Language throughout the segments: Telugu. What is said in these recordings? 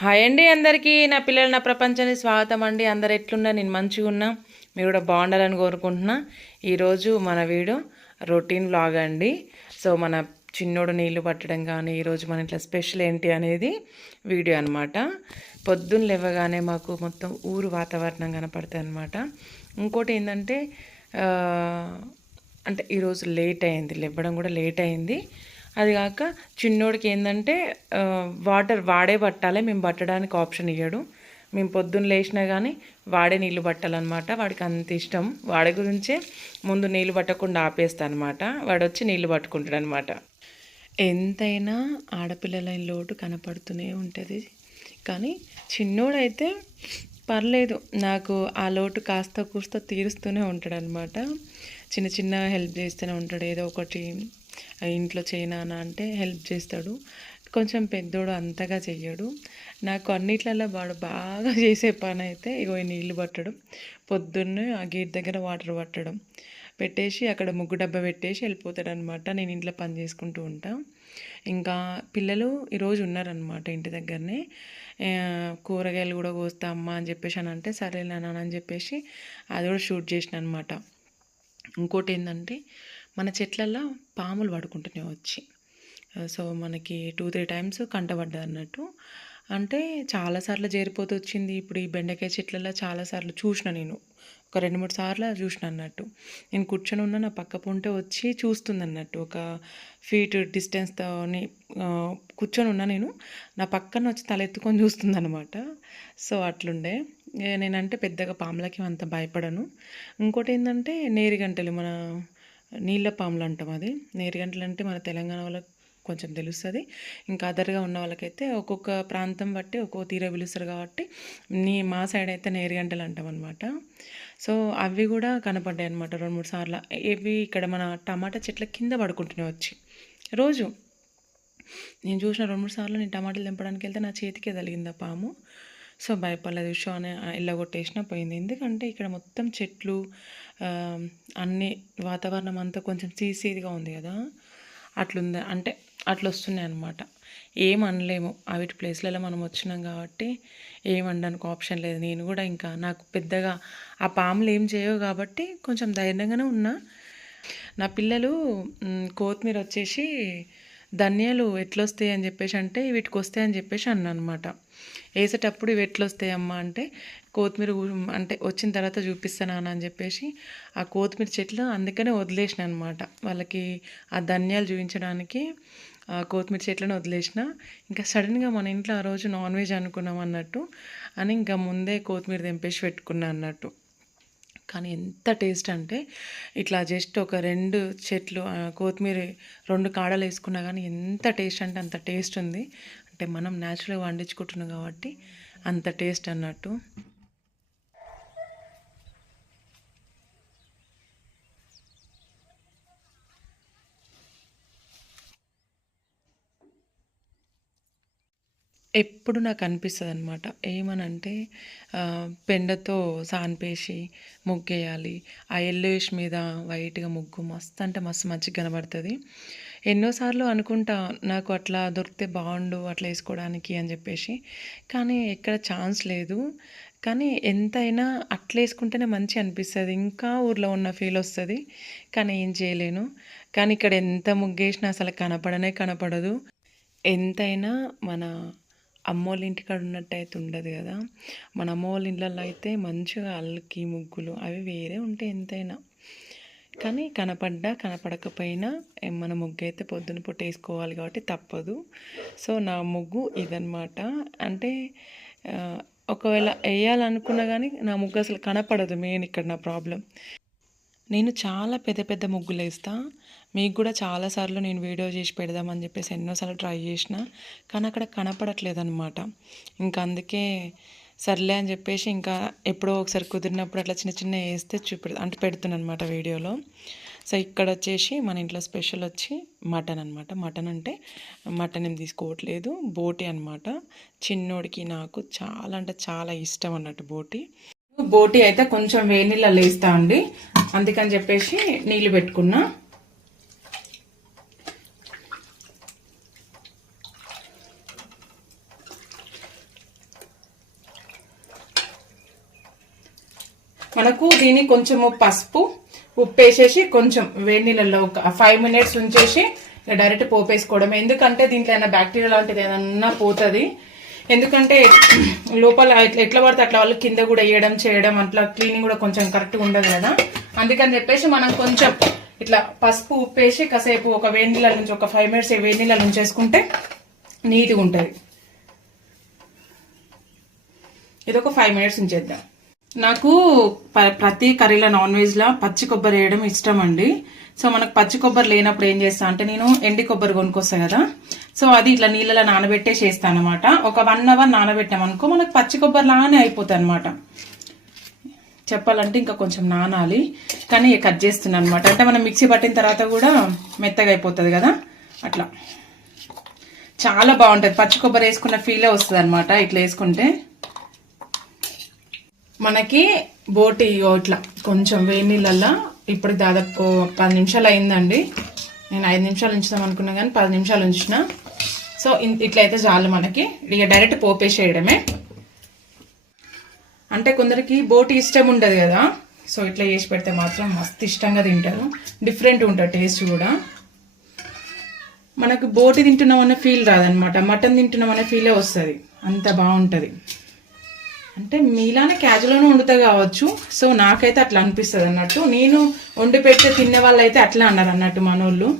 హాయ్ అండి అందరికీ నా పిల్లలు నా ప్రపంచానికి స్వాగతం అండి. అందరు ఎట్లున్నా నేను మంచిగా ఉన్నా, మీరు కూడా బాగుండాలని కోరుకుంటున్నా. ఈరోజు మన వీడియో రొటీన్ వ్లాగ్ అండి. సో మన చిన్నోడు నీళ్లు పట్టడం కానీ ఈరోజు మన ఇట్లా స్పెషల్ ఏంటి అనేది వీడియో అనమాట. పొద్దున్న లేవగానే మాకు మొత్తం ఊరు వాతావరణం కనపడుతుంది అనమాట. ఇంకోటి ఏంటంటే అంటే ఈరోజు లేట్ అయింది, లేవడం కూడా లేట్ అయింది. అది కాక చిన్నోడికి ఏంటంటే వాటర్ వాడే పట్టాలి, మేము పట్టడానికి ఆప్షన్ ఇవ్వడు. మేము పొద్దున్న లేచినా కానీ వాడే నీళ్ళు పట్టాలన్నమాట. వాడికి అంత ఇష్టం. వాడి గురించే ముందు నీళ్ళు పట్టకుండా ఆపేస్తా అనమాట. వాడు వచ్చి నీళ్ళు పట్టుకుంటాడు అనమాట. ఎంతైనా ఆడపిల్లల లోటు కనపడుతూనే ఉంటుంది, కానీ చిన్నోడైతే పర్లేదు, నాకు ఆ లోటు కాస్త కూస్త తీరుస్తూనే ఉంటాడు అనమాట. చిన్న చిన్న హెల్ప్ చేస్తూనే ఉంటాడు. ఏదో ఒకటి ఇంట్లో చేయనానా అంటే హెల్ప్ చేస్తాడు. కొంచెం పెద్దోడు అంతగా చెయ్యడు. నాకు అన్నిట్లలో వాడు బాగా చేసే పని అయితే ఇగో నీళ్ళు పట్టడం, పొద్దున్నే ఆ గేట్ దగ్గర వాటర్ పట్టడం పెట్టేసి అక్కడ ముగ్గు డబ్బా పెట్టేసి వెళ్ళిపోతాడు అనమాట. నేను ఇంట్లో పని చేసుకుంటూ ఉంటా. ఇంకా పిల్లలు ఈరోజు ఉన్నారనమాట ఇంటి దగ్గరనే. కూరగాయలు కూడా కోస్తా అమ్మ అని చెప్పేసి అని అంటే సరే నాన్న అని చెప్పేసి అది కూడా షూట్ చేసిన అనమాట. ఇంకోటి ఏంటంటే మన చెట్లల్లో పాములు పడుకుంటూనే వచ్చి, సో మనకి 2-3 టైమ్స్ కంటపడ్డది అన్నట్టు. అంటే చాలాసార్లు చేరిపోతూ వచ్చింది. ఇప్పుడు ఈ బెండకాయ చెట్లలో చాలాసార్లు చూసిన, నేను ఒక 2-3 సార్లు చూసిన అన్నట్టు. నేను కూర్చొని ఉన్న నా పక్క పొంటే వచ్చి చూస్తుంది అన్నట్టు. ఒక ఫీట్ డిస్టెన్స్తో కూర్చొని ఉన్నా నేను, నా పక్కన వచ్చి తలెత్తుకొని చూస్తుంది అనమాట. సో అట్లుండే. నేనంటే పెద్దగా పాములకి అంత భయపడను. ఇంకోటి ఏంటంటే నేరిగంటలు, మన నీళ్ళ పాములు అంటాం. అది నేరిగంటలు అంటే మన తెలంగాణ వాళ్ళకి కొంచెం తెలుస్తుంది. ఇంకా అదర్గా ఉన్న వాళ్ళకైతే ఒక్కొక్క ప్రాంతం బట్టి ఒక్కొక్క తీర పిలుస్తారు కాబట్టి మా సైడ్ అయితే నేరిగంటలు అంటాం అనమాట. సో అవి కూడా కనపడ్డాయి అనమాట 2-3 సార్లు. ఇవి ఇక్కడ మన టమాటా చెట్ల కింద పడుకుంటున్నాయి వచ్చి రోజు. నేను చూసిన 2-3 సార్లు నేను టమాటాలు తెంపడానికి వెళ్తే నా చేతికే తగిలింది ఆ పాము. సో భయపడలేదు, షో అని ఎల్లగొట్టేసిన పోయింది. ఎందుకంటే ఇక్కడ మొత్తం చెట్లు, అన్ని వాతావరణం అంతా కొంచెం సీసీగా ఉంది కదా, అట్లుంది. అంటే అట్లా వస్తున్నాయి అనమాట. ఏం అనలేము, అవిటి ప్లేస్లలో మనం వచ్చినాం కాబట్టి ఏం అనడానికి ఆప్షన్ లేదు. నేను కూడా ఇంకా నాకు పెద్దగా ఆ పాములు ఏం చేయవు కాబట్టి కొంచెం ధైర్యంగానే ఉన్నా. నా పిల్లలు కొత్తిమీర వచ్చేసి ధనియాలు ఎట్లొస్తాయి అని చెప్పేసి అంటే వీటికి వస్తాయని చెప్పేసి అన్నా అనమాట. వేసేటప్పుడు ఇవి ఎట్లొస్తాయమ్మా అంటే కొత్తిమీర అంటే వచ్చిన తర్వాత చూపిస్తానా అని చెప్పేసి ఆ కొత్తిమీర చెట్లు అందుకనే వదిలేసిన అనమాట. వాళ్ళకి ఆ ధనియాలు చూపించడానికి ఆ కొత్తిమీర చెట్లను వదిలేసిన. ఇంకా సడన్గా మన ఇంట్లో ఆ రోజు నాన్ వెజ్ అనుకున్నాం అన్నట్టు అని ఇంకా ముందే కొత్తిమీర తెంపేసి పెట్టుకున్నా అన్నట్టు. కానీ ఎంత టేస్ట్ అంటే ఇట్లా జస్ట్ ఒక 2 చెట్లు కొత్తిమీర 2 కాడలు వేసుకున్నా కానీ ఎంత టేస్ట్ అంటే అంత టేస్ట్ ఉంది. అంటే మనం న్యాచురల్గా వండించుకుంటున్నాం కాబట్టి అంత టేస్ట్ అన్నట్టు. ఎప్పుడు నాకు అనిపిస్తుంది అనమాట, ఏమనంటే పెండతో సాన్పేసి ముగ్గేయాలి. ఆ ఎల్లోయిష్ మీద వైట్గా ముగ్గు మస్తు అంటే మస్తు మంచిగా కనబడుతుంది. ఎన్నోసార్లు అనుకుంటా నాకు అట్లా దొరికితే బాగుండు అట్లా వేసుకోవడానికి అని చెప్పేసి, కానీ ఎక్కడ ఛాన్స్ లేదు. కానీ ఎంతైనా అట్లా వేసుకుంటేనే మంచి అనిపిస్తుంది, ఇంకా ఊర్లో ఉన్న ఫీల్ వస్తుంది. కానీ ఏం చేయలేను. కానీ ఇక్కడ ఎంత ముగ్గేసినా అసలు కనపడనే కనపడదు. ఎంతైనా మన అమ్మోళ్ళ ఇంటికాడ ఉన్నట్టయితే ఉండదు కదా. మన అమ్మ వాళ్ళ ఇళ్ళల్లో అయితే మంచిగా అల్లికి ముగ్గులు అవి వేరే ఉంటాయి ఎంతైనా. కానీ కనపడ్డా కనపడకపోయినా మన ముగ్గు అయితే పొద్దున పూట వేసుకోవాలి కాబట్టి తప్పదు. సో నా ముగ్గు ఇదనమాట. అంటే ఒకవేళ వేయాలనుకున్నా కానీ నా ముగ్గు అసలు కనపడదు. మెయిన్ ఇక్కడ నా ప్రాబ్లం. నేను చాలా పెద్ద పెద్ద ముగ్గులు వేస్తాను. మీకు కూడా చాలాసార్లు నేను వీడియో చేసి పెడదామని చెప్పేసి ఎన్నోసార్లు ట్రై చేసిన, కానీ అక్కడ కనపడట్లేదు అనమాట. ఇంకా అందుకే సర్లే అని చెప్పేసి ఇంకా ఎప్పుడో ఒకసారి కుదిరినప్పుడు అట్లా చిన్న చిన్న వేస్తే అంటే పెడుతున్నాను అనమాట వీడియోలో. సో ఇక్కడ వచ్చేసి మన ఇంట్లో స్పెషల్ వచ్చి మటన్ అనమాట. మటన్ అంటే మటన్ ఏం తీసుకోవట్లేదు, బోటి అనమాట. చిన్నోడికి నాకు చాలా అంటే చాలా ఇష్టం అన్నట్టు బోటి. బోటి అయితే కొంచెం వేడి నీళ్ళలో వేస్తా అండి, అందుకని చెప్పేసి నీళ్ళు పెట్టుకున్నా. మనకు దీన్ని కొంచెము పసుపు ఉప్పు వేసేసి కొంచెం వేడి నీళ్ళల్లో ఒక 5 minutes ఉంచేసి డైరెక్ట్ పోపేసుకోవడం. ఎందుకంటే దీంట్లో ఏమైనా బ్యాక్టీరియా లాంటిది ఏదన్నా పోతుంది. ఎందుకంటే లోపల ఎట్లా పడితే అట్లా వాళ్ళు కింద కూడా వేయడం చేయడం అట్లా క్లీనింగ్ కూడా కొంచెం కరెక్ట్గా ఉండదు కదా. అందుకని చెప్పేసి మనం కొంచెం ఇట్లా పసుపు ఉప్పు వేసి కాసేపు ఒక వేడి నీళ్ళ నుంచి ఒక 5 minutes వేడి నీళ్ళ ఉంచేసుకుంటే నీట్గా ఉంటుంది. ఇది ఒక 5 minutes ఉంచేద్దాం. నాకు ప్రతి కర్రీలో నాన్ వెజ్లో పచ్చి కొబ్బరి వేయడం ఇష్టం అండి. సో మనకు పచ్చి కొబ్బరి లేనప్పుడు ఏం చేస్తా అంటే నేను ఎండి కొబ్బరి కొనుక్కొస్తా కదా. సో అది ఇట్లా నీళ్ళలో నానబెట్టేసి వేస్తాను అనమాట. ఒక 1 hour నానబెట్టామనుకో మనకు పచ్చి కొబ్బరి లానే అయిపోతుంది అనమాట. చెప్పాలంటే ఇంకా కొంచెం నానాలి, కానీ కట్ చేస్తున్నాను అనమాట. అంటే మనం మిక్సీ పట్టిన తర్వాత కూడా మెత్తగా అయిపోతుంది కదా, అట్లా చాలా బాగుంటుంది. పచ్చి కొబ్బరి వేసుకున్న ఫీలే వస్తుంది అనమాట ఇట్లా వేసుకుంటే. మనకి బోటి ఇట్లా కొంచెం వేడి నీళ్ళల్లో ఇప్పుడు దాదాపు 10 నిమిషాలు అయిందండి. నేను 5 నిమిషాలు ఉంచుదాం అనుకున్నా కానీ 10 నిమిషాలు ఉంచిన. సో ఇట్లయితే చాలు మనకి. ఇక డైరెక్ట్ పోపేసేయడమే. అంటే కొందరికి బోటి ఇష్టం ఉండదు కదా, సో ఇట్లా చేసి పెడితే మాత్రం మస్తు ఇష్టంగా తింటారు. డిఫరెంట్ ఉంటుంది టేస్ట్ కూడా. మనకు బోటి తింటున్నాం అనే ఫీల్ రాదనమాట, మటన్ తింటున్నాం అనే ఫీలే వస్తుంది. అంత బాగుంటుంది. అంటే మీలానే క్యాజువల్గానే వండుతా కావచ్చు. సో నాకైతే అట్లా అనిపిస్తుంది అన్నట్టు. నేను వండి పెడితే తినే వాళ్ళు అయితే అట్లా అన్నారు అన్నట్టు మనోళ్ళు.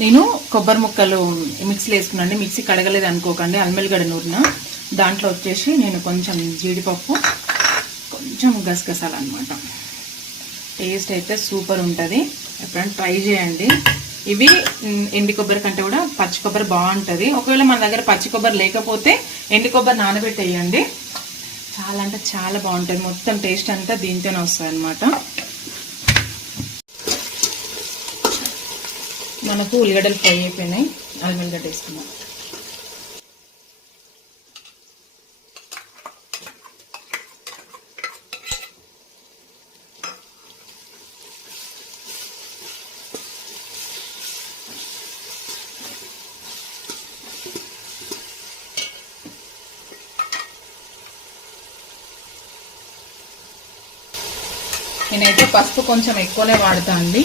నేను కొబ్బరి ముక్కలు మిక్సీలో వేసుకున్నాను. మిక్సీ కడగలేదు అనుకోకండి, అల్మెల్లిగడ్డ నూరిన దాంట్లో వచ్చేసి నేను కొంచెం జీడిపప్పు కొంచెం గసగసాలు అనమాట. టేస్ట్ అయితే సూపర్ ఉంటుంది. ఎప్పుడైనా ట్రై చేయండి. ఇవి ఎండి కొబ్బరి కంటే కూడా పచ్చి కొబ్బరి బాగుంటుంది. ఒకవేళ మన దగ్గర పచ్చి కొబ్బరి లేకపోతే ఎండి కొబ్బరి నానబెట్టేయండి. చాలా అంటే చాలా బాగుంటుంది. మొత్తం టేస్ట్ అంతా దీంతోనే వస్తుంది అనమాట. మనకు ఉల్లిగడ్డలు ఫ్రై అయిపోయినాయి. అల్లం వేసుకున్నాం. నేనైతే పసుపు కొంచెం ఎక్కువనే వాడతా అండి.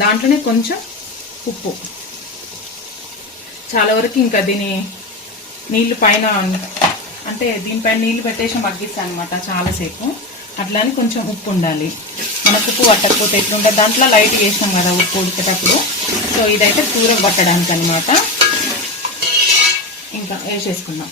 దాంట్లోనే కొంచెం ఉప్పు. చాలా వరకు ఇంకా దీని నీళ్ళు పైన అంటే దీనిపైన నీళ్ళు పెట్టేసి మగ్గిస్తాను అనమాట చాలాసేపు. అట్లా అని కొంచెం ఉప్పు ఉండాలి. మనకు ఉప్పు పట్టకపోతే ఎట్లుంటుంది. దాంట్లో లైట్ వేసినాం కదా ఉప్పు ఉడికేటప్పుడు. సో ఇదైతే కూర పట్టడానికి అనమాట. ఇంకా వేసేసుకుందాం.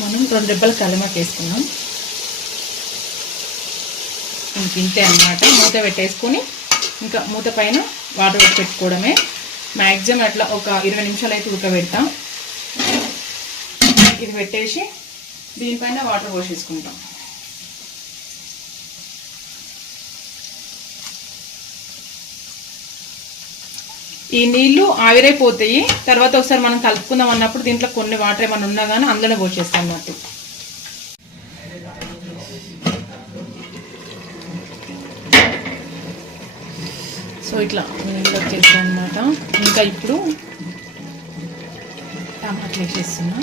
మనం 2 రెబ్బలు కలిమాకు వేసుకున్నాం. ఇంతే అన్నమాట. మూత పెట్టేసుకొని ఇంకా మూత పైన వాటర్ పెట్టుకోవడమే. మ్యాక్సిమం అట్లా ఒక 20 నిమిషాలు అయితే ఉడకబెడతాం. ఇది పెట్టేసి దీనిపైన వాటర్ పోసేసుకుంటాం. ఈ నీళ్లు ఆవిరైపోతాయి. తర్వాత ఒకసారి మనం కలుపుకుందాం అన్నప్పుడు దీంట్లో కొన్ని వాటర్ ఏమైనా ఉన్నా కానీ అందులోనే పోసేస్తాం అన్నట్టు. సో ఇట్లా నీళ్ళు వచ్చేస్తాయి అన్నమాట. ఇంకా ఇప్పుడు టమాటాలు వేసేస్తున్నా.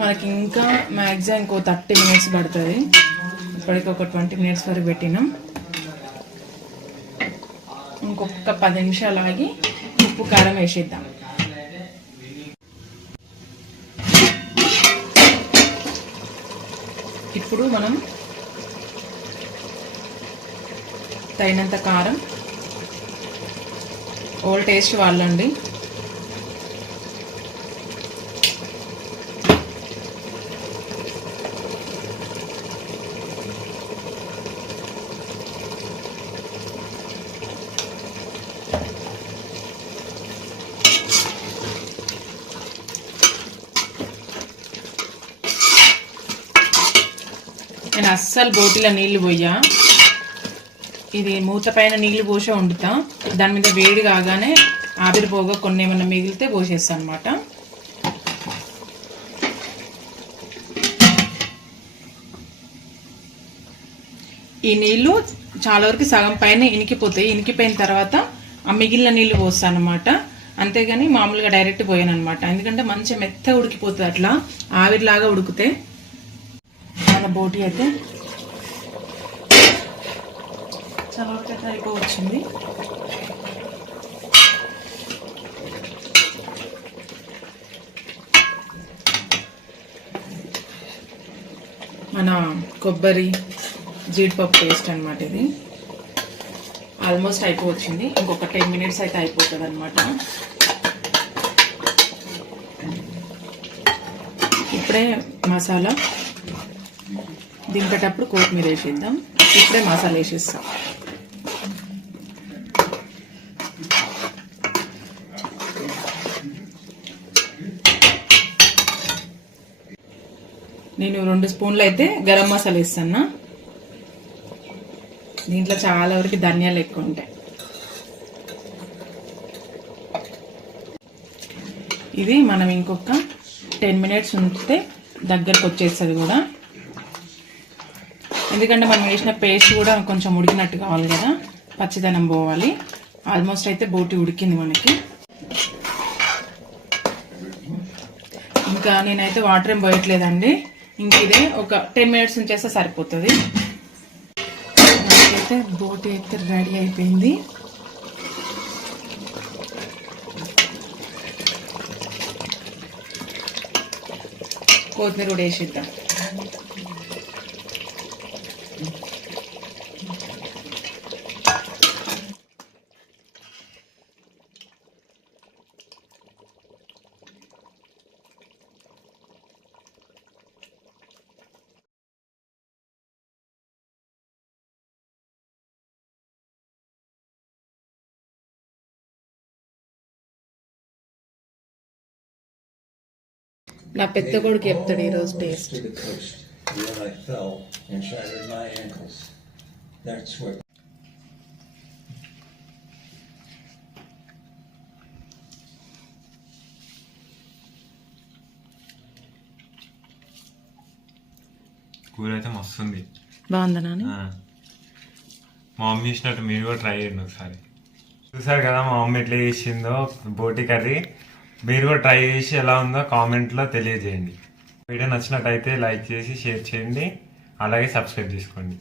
మనకి ఇంకా మ్యాక్సిమం ఇంకో 30 minutes పడుతుంది. ఇప్పటికి ఒక 20 minutes వరకు పెట్టినాం. ఇంకొక 10 నిమిషాలు ఆగి ఉప్పు కారం వేసేద్దాం. ఇప్పుడు మనం తగినంత కారం, ఓల్ టేస్ట్ వాళ్ళండి. నేను అస్సలు బోటిలో నీళ్ళు పోయా, ఇది మూత పైన నీళ్ళు పోసే వండుతా. దాని మీద వేడి కాగానే ఆవిరిపోగా కొన్ని ఏమన్నా మిగిలితే పోసేస్తాను అనమాట. ఈ నీళ్ళు చాలా వరకు సగం పైన ఇనికిపోతాయి. ఇనికిపోయిన తర్వాత ఆ మిగిలిన నీళ్ళు పోస్తాను అనమాట. అంతేగాని మామూలుగా డైరెక్ట్ పోయాను అనమాట. ఎందుకంటే మంచిగా మెత్తగా ఉడికిపోతుంది, అట్లా ఆవిరిలాగా ఉడికితే. మన బోటి అయితే చాలా వరకు అయితే అయిపోవచ్చింది. మన కొబ్బరి జీడిపప్పు పేస్ట్ అనమాట ఇది. ఆల్మోస్ట్ అయిపోవచ్చింది. ఇంకొక 10 minutes అయితే అయిపోతుంది అనమాట. ఇప్పుడే మసాలా దింపేటప్పుడు కొత్తిమీర వేసేద్దాం. ఇప్పుడే మసాలా వేసేస్తాం. నేను 2 స్పూన్లు అయితే గరం మసాలా వేస్తాను. దీంట్లో చాలా వరకు ధనియాలు ఎక్కువ ఉంటాయి. ఇది మనం ఇంకొక 10 minutes ఉంచితే దగ్గరకు వచ్చేస్తుంది కూడా. ఎందుకంటే మనం వేసిన పేస్ట్ కూడా కొంచెం ఉడికినట్టు కావాలి కదా, పచ్చిదనం పోవాలి. ఆల్మోస్ట్ అయితే బోటి ఉడికింది మనకి. ఇంకా నేనైతే వాటర్ ఏం పోయట్లేదండి. ఇంక ఇదే ఒక 10 minutes ఉంచేస్తే సరిపోతుంది. మనకైతే బోటి అయితే రెడీ అయిపోయింది. కొత్తిమీర కూడా వేసిద్దాం. నా పెద్ద కొడుకు చెప్తాడు ఈరోజు టేస్ట్. కూర అయితే మస్తుంది. బాగుందా నాని? మా మమ్మీ చేసినట్టు మీరు కూడా ట్రై చేయండి ఒకసారి. చూసారు కదా మా మమ్మీ ఎట్లా చేసిందో బోటి కర్రీ. మీరు కూడా ట్రై చేసి ఎలా ఉందో కామెంట్లో తెలియజేయండి. వీడియో నచ్చినట్టయితే లైక్ చేసి షేర్ చేయండి, అలాగే సబ్స్క్రైబ్ చేసుకోండి.